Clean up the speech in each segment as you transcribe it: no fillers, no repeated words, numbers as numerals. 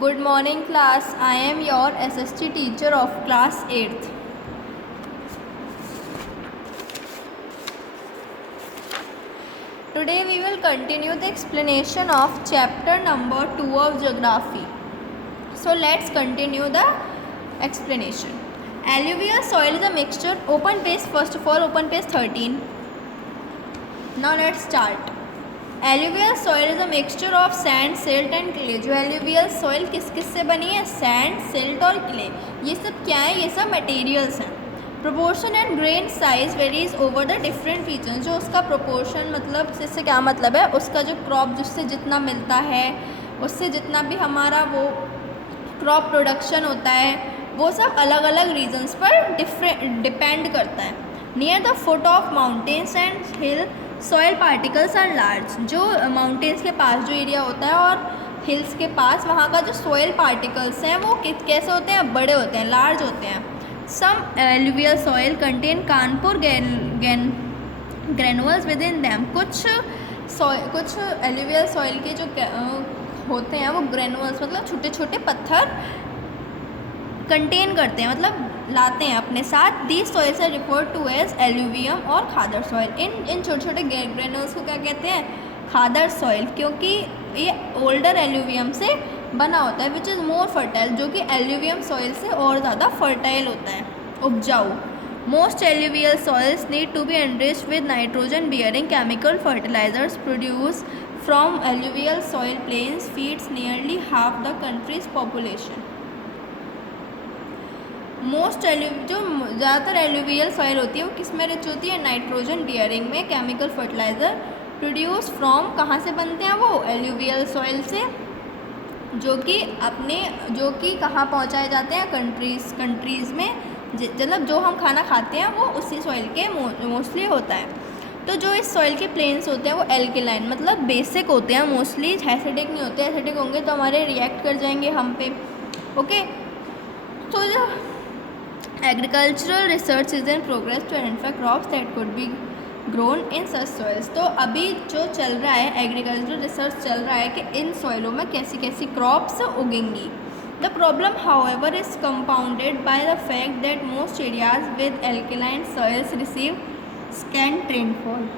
Good morning class. I am your SST teacher of class 8th. Today we will continue the explanation of chapter number 2 of geography. So let's continue the explanation. Alluvial soil is a mixture. Open page, first of all, open page 13. Now let's start. Alluvial soil is a mixture of sand, silt and clay. जो alluvial soil किस किस से बनी है? Sand, silt और clay. ये सब क्या है? ये सब मटेरियल्स हैं. Proportion and grain size varies over the different region. जो उसका प्रोपोर्शन मतलब इससे क्या मतलब है? उसका जो क्रॉप जिससे जितना मिलता है, उससे जितना भी हमारा वो क्रॉप प्रोडक्शन होता है, वो सब अलग अलग रीजन्स पर डिपेंड करता है. Near the foot of mountains and hill soil particles are large. जो माउंटेन्स के पास जो एरिया होता है और हिल्स के पास, वहाँ का जो सॉयल पार्टिकल्स हैं वो कैसे होते हैं? बड़े होते हैं, लार्ज होते हैं. Some alluvial soil contain Kanpur granules within them. कुछ एल्यूवियल सॉयल के जो होते हैं वो ग्रेनुअल्स मतलब छोटे छोटे पत्थर कंटेन करते हैं, मतलब लाते हैं अपने साथ. These soils are referred to as alluvium और खादर सॉइल. इन छोटे छोटे ग्रेनुअल्स को क्या कहते हैं? खादर सॉइल, क्योंकि ये ओल्डर एल्यूवियम से बना होता है, विच इज़ मोर फर्टाइल, जो कि एल्यूवियम सॉइल से और ज़्यादा फर्टाइल होता है, उपजाऊ. Most alluvial soils need to be enriched with nitrogen bearing chemical fertilizers. Produce from alluvial soil plains feeds nearly half the country's population. जो ज़्यादातर एल्यूवियल सॉइल होती है वो किस में रिच होती है? नाइट्रोजन बियरिंग में केमिकल फर्टिलाइज़र. प्रोड्यूस फ्रॉम कहाँ से बनते हैं वो? एल्यूवियल सॉइल से, जो कि कहाँ पहुँचाए जाते हैं? कंट्रीज़ में. मतलब जो हम खाना खाते हैं वो उसी सॉइल के मोस्टली होता है. तो जो इस सॉइल के प्लेन्स होते हैं वो एल्केलाइन मतलब बेसिक होते हैं मोस्टली, एसिडिक नहीं होते. एसिडिक होंगे तो हमारे रिएक्ट कर जाएंगे हम पे. ओके, तो जो agricultural research is in progress to identify crops that could be grown in such soils. तो अभी जो चल रहा है, एग्रीकल्चरल रिसर्च चल रहा है कि इन सॉइलों में कैसी कैसी क्रॉप्स उगेंगी. The problem however is compounded by the fact that most areas with alkaline soils receive scant rainfall.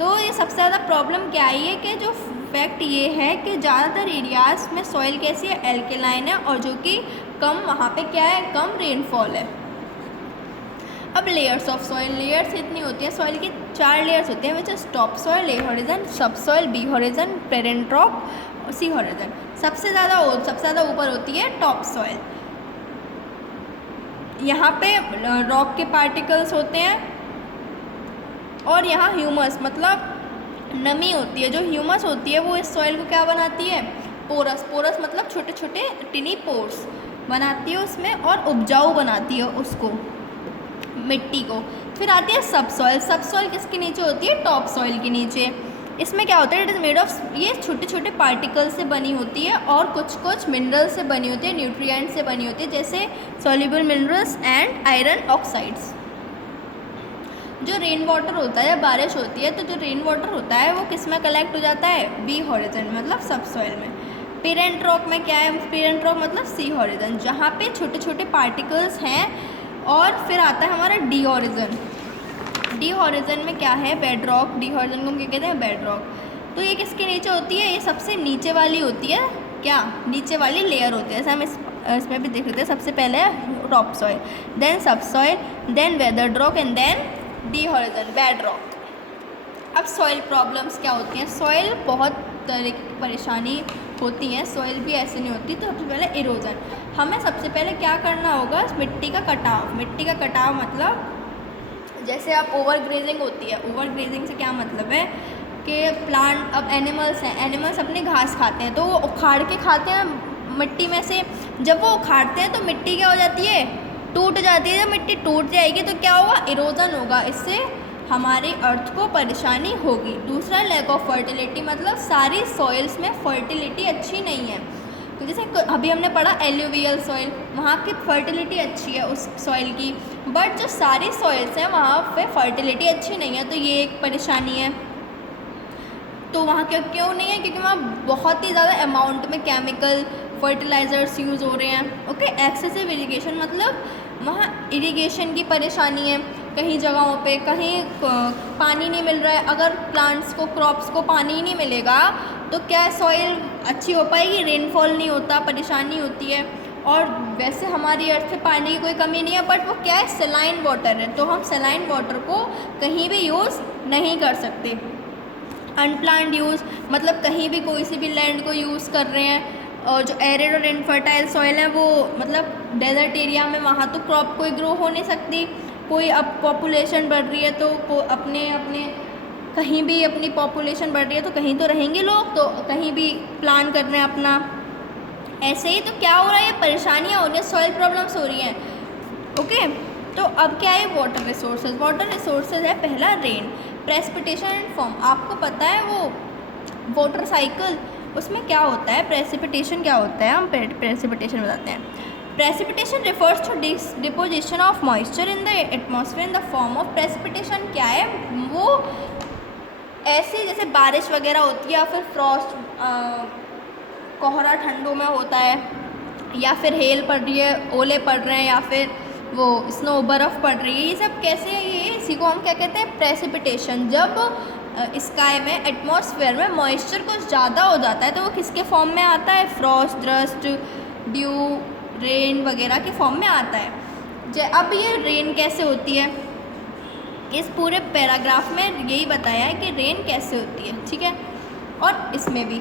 तो ये सबसे ज़्यादा प्रॉब्लम क्या आई है कि जो फैक्ट ये है कि ज़्यादातर एरियाज़ में सॉइल कैसी है? एल्केलाइन है, और जो कि कम, वहाँ पे क्या है? कम रेनफॉल है. अब लेयर्स ऑफ सॉइल. लेयर्स इतनी होती है सॉइल की, 4 लेयर्स होते हैं, which is top soil, A horizon, subsoil, B horizon, parent rock, C horizon. सबसे ज़्यादा ऊपर होती है टॉप सॉइल. यहाँ पे रॉक के पार्टिकल्स होते हैं, और यहाँ ह्यूमस मतलब नमी होती है. जो ह्यूमस होती है वो इस सॉइल को क्या बनाती है? पोरस. पोरस मतलब छोटे छोटे टिनी पोर्स बनाती है उसमें, और उपजाऊ बनाती है उसको, मिट्टी को. फिर आती है सब सॉइल. सब सॉइल किसके नीचे होती है? टॉप सॉइल के नीचे. इसमें क्या होता है? इट इज़ मेड ऑफ, ये छोटे छोटे पार्टिकल से बनी होती है, और कुछ मिनरल से बनी होती है, न्यूट्रिएंट से बनी होती है, जैसे soluble minerals and iron oxides. जो रेन वाटर होता है या बारिश होती है, तो जो रेन वाटर होता है वो किस में कलेक्ट हो जाता है? बी हॉरिजन मतलब सब सॉइल में. पेरेंट रॉक में क्या है? पेरेंट रॉक मतलब सी हॉरिजन, जहाँ पे छोटे छोटे पार्टिकल्स हैं. और फिर आता है हमारा डी हॉरिजन. डी हॉरिजन में क्या है? Bed rock. डी हॉरिजन को हम क्या कहते हैं? Bed rock. तो ये किसके नीचे होती है? ये सबसे नीचे वाली होती है. क्या? नीचे वाली लेयर होती है. ऐसा हम इसमें भी देख लेते हैं. सबसे पहले top soil, then sub soil, then weathered rock, and then D horizon, bed rock. अब सॉइल प्रॉब्लम्स क्या होती हैं? सॉइल बहुत तरह की परेशानी होती हैं. सॉइल भी ऐसे नहीं होती. तो सबसे पहले इरोजन. हमें सबसे पहले क्या करना होगा? मिट्टी का कटाव. मिट्टी का कटाव मतलब जैसे अब ओवर ग्रेजिंग होती है. ओवर ग्रेजिंग से क्या मतलब है कि प्लांट, अब एनिमल्स हैं, एनिमल्स अपनी घास खाते हैं, तो वो उखाड़ के खाते हैं मिट्टी में से. जब वो उखाड़ते हैं तो मिट्टी क्या हो जाती है? टूट जाती है. जब मिट्टी टूट जाएगी तो क्या होगा? इरोजन होगा. इससे हमारे अर्थ को परेशानी होगी. दूसरा, लैक ऑफ फर्टिलिटी मतलब सारी सॉइल्स में फर्टिलिटी अच्छी नहीं है. तो जैसे अभी हमने पढ़ा एल्यूवियल सॉइल, वहाँ की फर्टिलिटी अच्छी है उस सॉइल की, बट जो सारी सॉइल्स हैं वहाँ पे फर्टिलिटी अच्छी नहीं है. तो ये एक परेशानी है. तो वहाँ क्यों नहीं है? क्योंकि वहाँ बहुत ही ज़्यादा अमाउंट में केमिकल फर्टिलाइज़र्स यूज़ हो रहे हैं। ओके, एक्सेसिव इरिगेशन मतलब वहाँ इरिगेशन की परेशानी है कहीं जगहों पे, कहीं पानी नहीं मिल रहा है। अगर प्लांट्स को, क्रॉप्स को पानी नहीं मिलेगा तो क्या सॉइल अच्छी हो पाएगी? रेनफॉल नहीं होता, परेशानी होती है। और वैसे हमारी अर्थ में पानी की कोई कमी नहीं है, बट वो क्या है? सलाइन वाटर है, तो हम सलाइन वाटर को कहीं भी यूज़ नहीं कर सकते। अनप्लान्ड यूज़ मतलब कहीं भी कोई सी भी लैंड को यूज़ कर रहे हैं, और जो एरिड और इनफर्टाइल सॉइल है वो मतलब डेजर्ट एरिया में, वहाँ तो क्रॉप कोई ग्रो हो नहीं सकती। कोई अब पॉपुलेशन बढ़ रही है तो अपने कहीं भी अपनी पॉपुलेशन बढ़ रही है तो कहीं तो रहेंगे लोग, तो कहीं भी प्लान कर रहे हैं अपना। ऐसे ही तो क्या हो रहा है? ये परेशानियाँ हो रही हैं, सॉइल प्रॉब्लम्स हो रही हैं। ओके, तो अब क्या है? Water resources. वाटर रिसोर्सेज है पहला रेन, प्रेसिपिटेशन एंड फॉर्म। आपको पता है वो वाटर साइकिल, उसमें क्या होता है? प्रेसिपिटेशन क्या होता है? हम प्रेसिपिटेशन बताते हैं। Precipitation refers to deposition of moisture in the atmosphere in the form of precipitation. क्या है वो? ऐसे जैसे बारिश वगैरह होती है या फिर फ्रॉस्ट, कोहरा ठंडों में होता है, या फिर हेल पड़ रही है, ओले पड़ रहे हैं, या फिर वो स्नो बर्फ़ पड़ रही है। ये सब कैसे है? ये इसी को हम क्या कहते हैं? प्रेसिपिटेशन। जब स्काई में, एटमॉस्फेयर में मॉइस्चर कुछ ज़्यादा हो जाता है तो वो किसके फॉर्म में आता है? फ्रॉस्ट, डस्ट, ड्यू, रेन वगैरह के फॉर्म में आता है। अब ये रेन कैसे होती है? इस पूरे पैराग्राफ में यही बताया है कि रेन कैसे होती है, ठीक है। और इसमें भी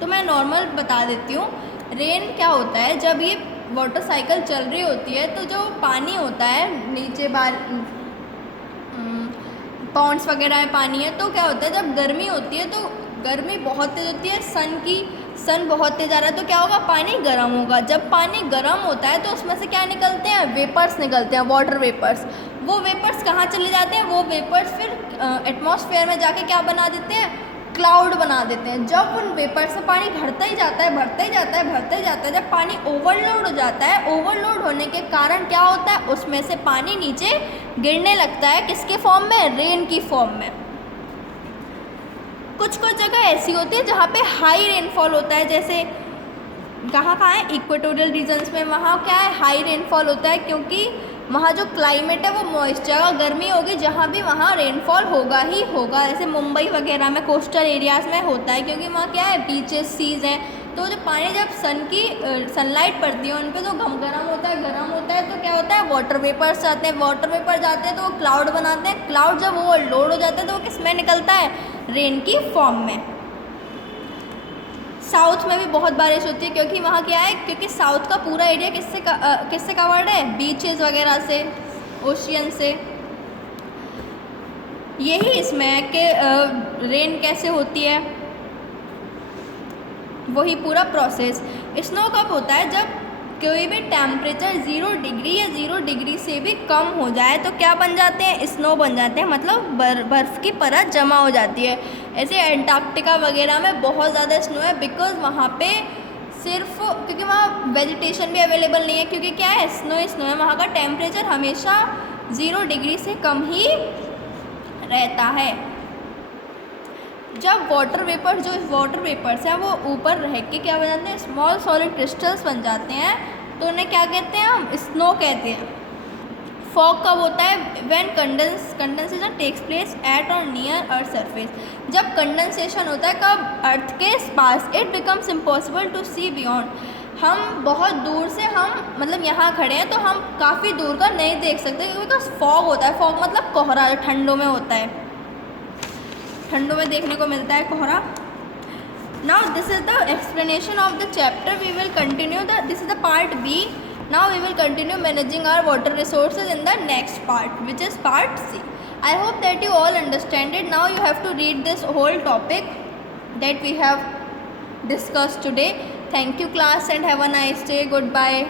तो मैं नॉर्मल बता देती हूँ। रेन क्या होता है? जब ये वाटर साइकिल चल रही होती है तो जो पानी होता है नीचे पॉन्ड्स वगैरह में पानी है, तो क्या होता है? जब गर्मी होती है तो गर्मी बहुत तेज़ होती है, सन बहुत तेज़ आ रहा है तो क्या होगा? पानी गर्म होगा। जब पानी गर्म होता है तो उसमें से क्या निकलते हैं? वेपर्स निकलते हैं, वाटर वेपर्स। वो वेपर्स कहाँ चले जाते हैं? वो वेपर्स फिर एटमॉस्फेयर में जाके क्या बना देते हैं? क्लाउड बना देते हैं। जब उन वेपर से पानी भरता ही जाता है, भरता ही जाता है, भरता ही जाता है, जब पानी ओवरलोड हो जाता है, ओवरलोड होने के कारण क्या होता है? उसमें से पानी नीचे गिरने लगता है। किसके फॉर्म में? रेन की फॉर्म में। कुछ जगह ऐसी होती है जहाँ पे हाई रेनफॉल होता है, जैसे कहाँ है? इक्वेटोरियल रीजन्स में। वहाँ क्या है? हाई रेनफॉल होता है, क्योंकि वहाँ जो क्लाइमेट है वो मॉइस्ट जगह, गर्मी होगी जहाँ भी, वहाँ रेनफॉल होगा ही होगा। जैसे मुंबई वगैरह में, कोस्टल एरियाज़ में होता है, क्योंकि वहाँ क्या है? बीचेस, सीज़ हैं, तो जो पानी जब सनलाइट पड़ती है उन पर तो गर्म होता है, तो क्या होता है? वाटर वेपर्स जाते हैं, वाटर वेपर जाते हैं तो वो क्लाउड बनाते हैं। क्लाउड जब वो लोड हो जाते हैं तो वो किस में निकलता है? रेन की फॉर्म में। साउथ में भी बहुत बारिश होती है, क्योंकि वहाँ क्या है? क्योंकि साउथ का पूरा एरिया किससे कवर्ड है? बीचेस वगैरह से, ओशियन से। यही इसमें है कि रेन कैसे होती है, वही पूरा प्रोसेस। स्नो कब होता है? जब कोई भी टेम्परेचर 0 डिग्री या 0 डिग्री से भी कम हो जाए तो क्या बन जाते हैं? स्नो बन जाते हैं, मतलब बर्फ़ की परत जमा हो जाती है। ऐसे एंटार्क्टिका वगैरह में बहुत ज़्यादा स्नो है, बिकॉज़ वहाँ पे सिर्फ, क्योंकि वहाँ वेजिटेशन भी अवेलेबल नहीं है, क्योंकि क्या है? स्नो है, वहाँ का टेम्परेचर हमेशा 0 डिग्री से कम ही रहता है। जब वाटर वेपर्स हैं वो ऊपर रह के क्या बन जाते हैं? स्मॉल सॉलिड क्रिस्टल्स बन जाते हैं, तो उन्हें क्या कहते हैं? हम स्नो कहते हैं। फॉग कब होता है? When condensation takes place at or near earth surface. जब कंडेंसेशन होता है कब? अर्थ के पास। It becomes impossible to see beyond. हम बहुत दूर से, हम मतलब यहाँ खड़े हैं तो हम काफ़ी दूर का नहीं देख सकते, क्योंकि फॉग होता है। फॉग मतलब कोहरा, जो ठंडों में होता है, ठंडों में देखने को मिलता है कोहरा। Now this is the explanation of the chapter. We will continue this is the part B. Now we will continue managing our water resources in the next part, which is part C. I hope that you all understand it. Now you have to read this whole topic that we have discussed today. Thank you class and have a nice day. Goodbye.